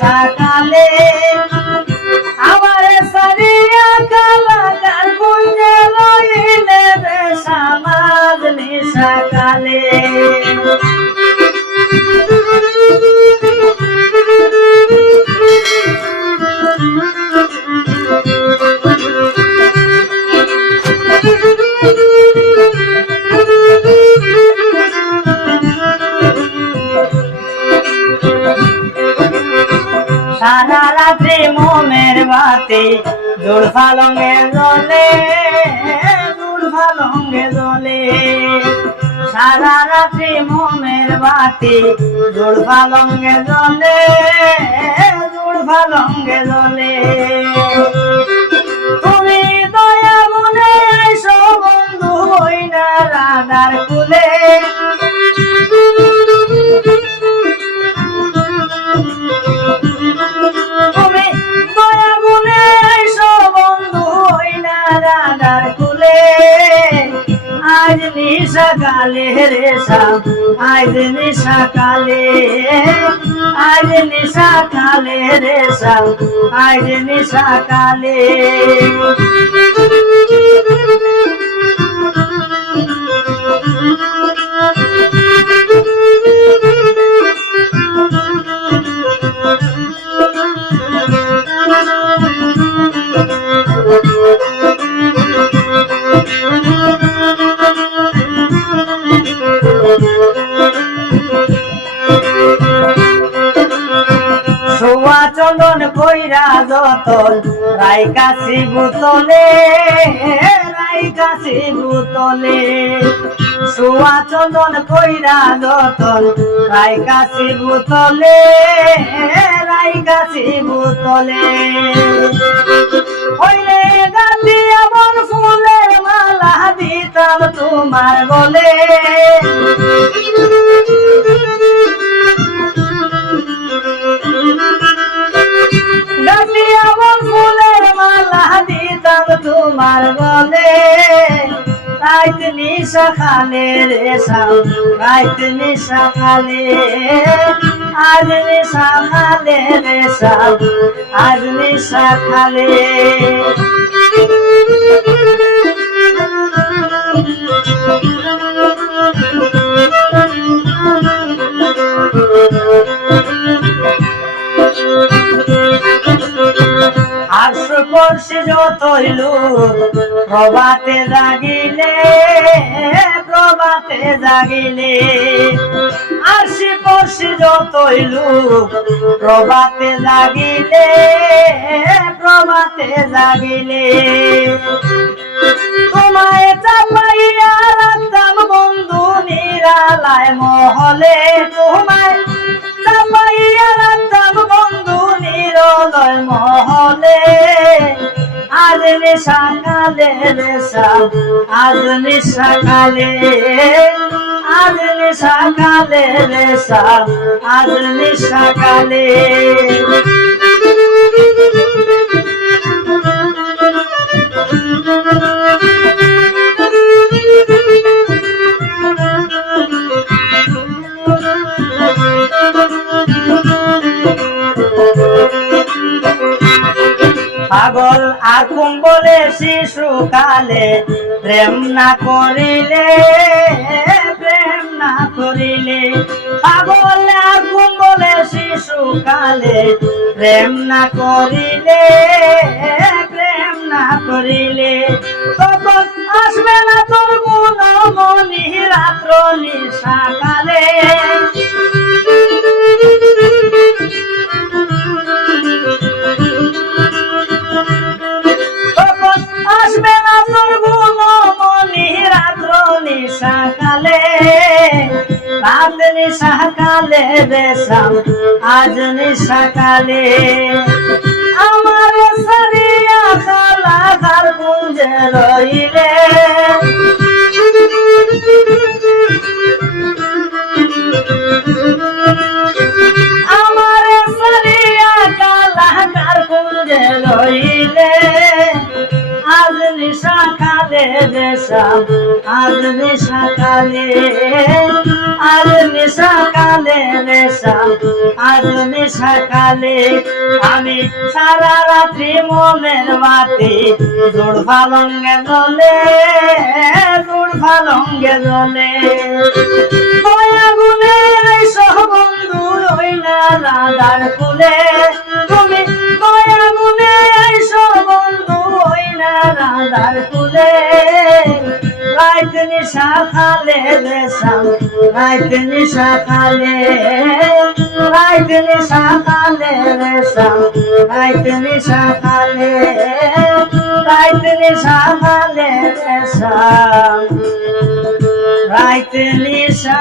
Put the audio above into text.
সকালে জোর ফালঙ্গে জলে দূর ফালঙ্গে জলে। সারা রাত্রি মনের বাতি দূর ফালঙ্গে জলে নিশা কালে রে সাম আজ নিশা কালে। আজ নিশা কালে রে সাম আজ চন্দন কইরা যতল রাই কাছি বুতলে রাই কাছি বুতলে সোয়া চন্দন কইরা যতল রাই কাছি বুতলে রাই কাছি বুতলে হইলে গাছি এমন ফুলের মালা দিতাম তোমার বলে তোমার বলে সকালে রে সাম সকালে আজনি সকালে রে সাম আজ নিশা খালে। আর যতই প্রভাতে জাগিলে প্রভাতে জাগিলে। আর সুপর্শে যতই লোক, প্রভাতে জাগিলে প্রভাতে জাগিলে। তোমায় চাপাইয়া রাখতাম বন্ধু নিরালায় মহলে। আজ নিশাকালে রেশা আজ নিশাকালে রেশা আজ নিশাকালে পাগল কুম্বলে শিশুকালে প্রেম না করিলে, প্রেম না করিলে, পাগল আর কুম্বলে শিশুকালে প্রেম না করিলে, প্রেম না করিলে। তখন আসবে না তোর গুণ মনি রাত্র নিশাকালে। নিশাকালে রাত নিশাকালে বেশাম আজ নিশাকালে। আমার সরিয়া খালা ঘর গুঞ্জে রইলে। আমার সরিয়া কালা ঘর গুঞ্জে রইলে। সকালে দেশাম আজ সকালে আমি সারা রাত্রি মনের বাতি জোড় ফালঙ্গে জলে জোড় ফালঙ্গে জলে। দয়া গুনে আইসো বন্ধু না রাধার কুলে কুলে রাইত নিশা খালে রেশাম রাইত নিশা খালে, রাইত নিশা খালে রেশাম রাইত নিশা খালে, রাইত নিশা খালে রাইত নিশা